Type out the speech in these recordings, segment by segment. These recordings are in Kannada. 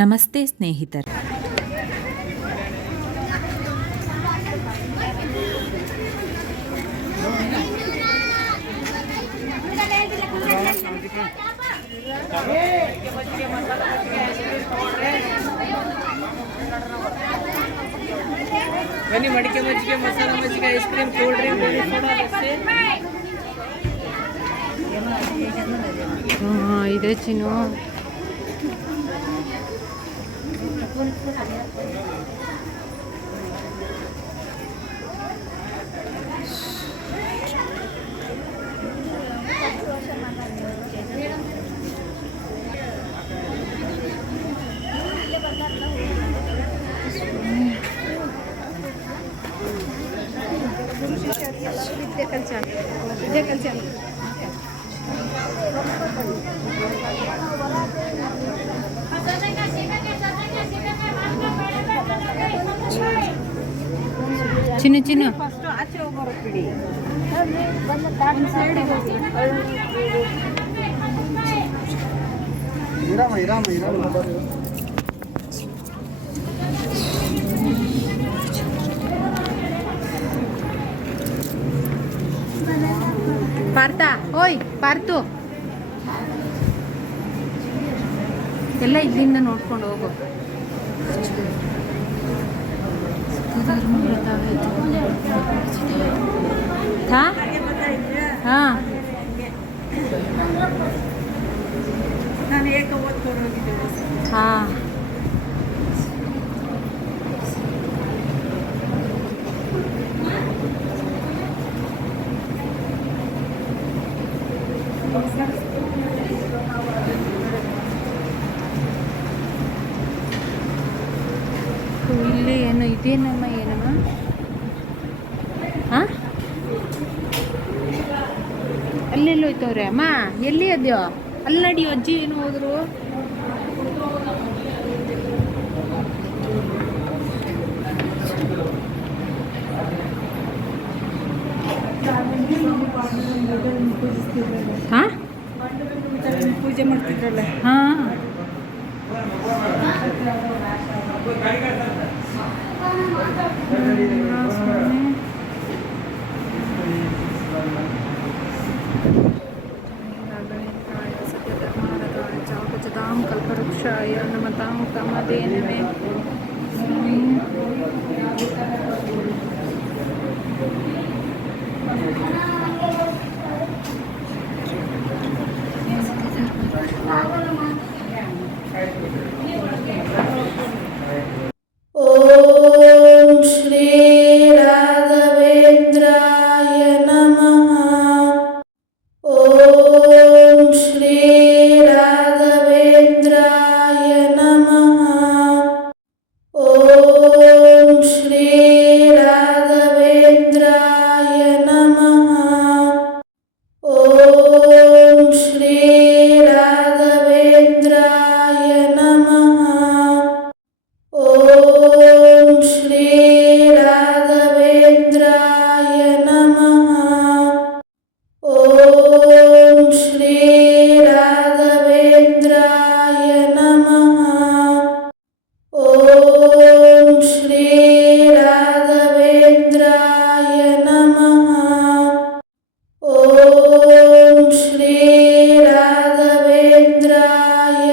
ನಮಸ್ತೆ ಸ್ನೇಹಿತರೆ. ಬನ್ನಿ, ಮಡಿಕೆ ಮಜ್ಜಿಗೆ, ಮಸಾಲ ಮಜ್ಜಿಗೆ, ಐಸ್ ಕ್ರೀಮ್, ಕೂಲ್ ಡ್ರಿಂಕ್, ಇದೆ ಚಿನ್ನು. ಚಿನ್ನು ಚಿನ್ನು ಫಸ್ಟ್ ಆಚೆ ಹೋಗೋರು ಬಿಡಿ. ಪಾರ್ಥ, ಓಯ್ ಪಾರ್ಥು, ಎಲ್ಲ ಇಲ್ಲಿಂದ ನೋಡ್ಕೊಂಡು ಹೋಗು. ಹಾಂ ಹಾಂ ನಾನು ಏಕ ಓದ್ಕೊಂಡು ಹೋಗಿದ್ದೇನೆ. ಹಾಂ ಇಲ್ಲಿ ಏನು ಇದೇನಮ್ಮ, ಏನಮ್ಮ? ಹಾಂ, ಅಲ್ಲೆಲ್ಲ ಹೋಯ್ತವ್ರೆ ಅಮ್ಮ. ಎಲ್ಲಿ ಅದ್ಯೋ? ಅಲ್ಲಿ ನಡಿ, ಅಜ್ಜಿ ಏನು ಹೋದ್ರು? ಹಾಂ, ಪೂಜೆ ಮಾಡ್ತಿದ್ರಲ್ಲ. ಹಾಂ, ಕಲ್ಪವೃಕ್ಷಾಯ ನಮತಾಂ ಕಾಮಧೇನವೇ. ಓಂ ಶ್ರೀ ರಾಘವೇಂದ್ರಾಯ ನಮಃ. ಓಂ ಶ್ರೀ ರಾಘವೇಂದ್ರಾಯ ನಮಃ. ಓಂ ಶ್ರೀ ರಾಘವೇಂದ್ರಾಯ ನಮಃ. ಓಂ ಶ್ರೀ ರಾಘವೇಂದ್ರಾಯ ನಮಃ. ಓಂ ಶ್ರೀ ರಾಘವೇಂದ್ರಾಯ ನಮಃ. ಓಂ ಶ್ರೀ ರಾಘವೇಂದ್ರಾಯ ನಮಃ. ಓಂ ಶ್ರೀ ರಾಘವೇಂದ್ರಾಯ ನಮಃ. ಓಂ ಶ್ರೀ ರಾಘವೇಂದ್ರಾಯ ನಮಃ. ಓಂ ಶ್ರೀ ರಾಘವೇಂದ್ರಾಯ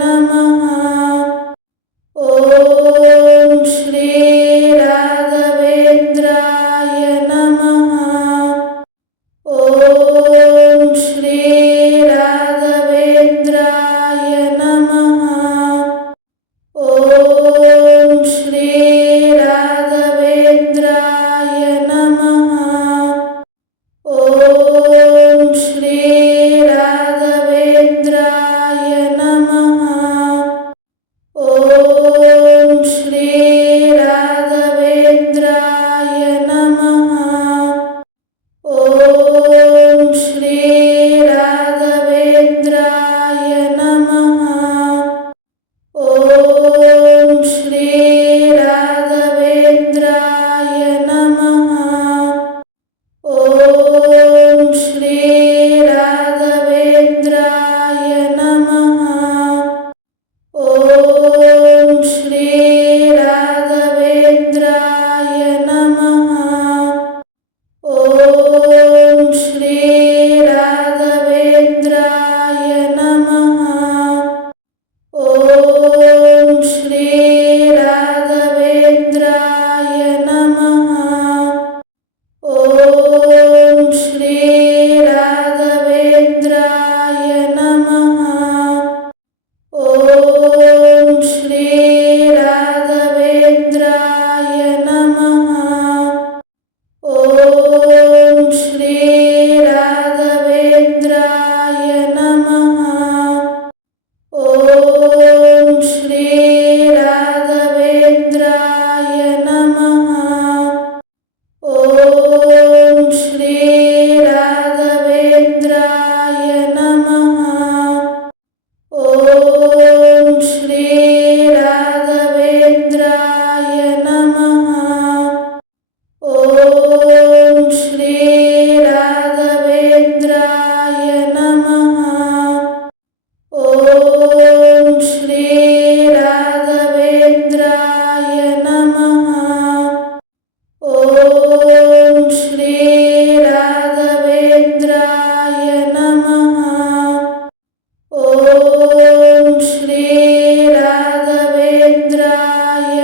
ನಮಃ. ಓಂ ಶ್ರೀ ರಾಘವೇಂದ್ರಾಯ ನಮಃ. ಓಂ ಶ್ರೀ ರಾಘವೇಂದ್ರಾಯ ನಮಃ. ಓಂ ಶ್ರೀ ರಾಘವೇಂದ್ರಾಯ ನಮಃ. ಓಂ ಶ್ರೀ ರಾಘವೇಂದ್ರಾಯ ನಮಃ. ಓಂ ಶ್ರೀ ರಾಘವೇಂದ್ರಾಯ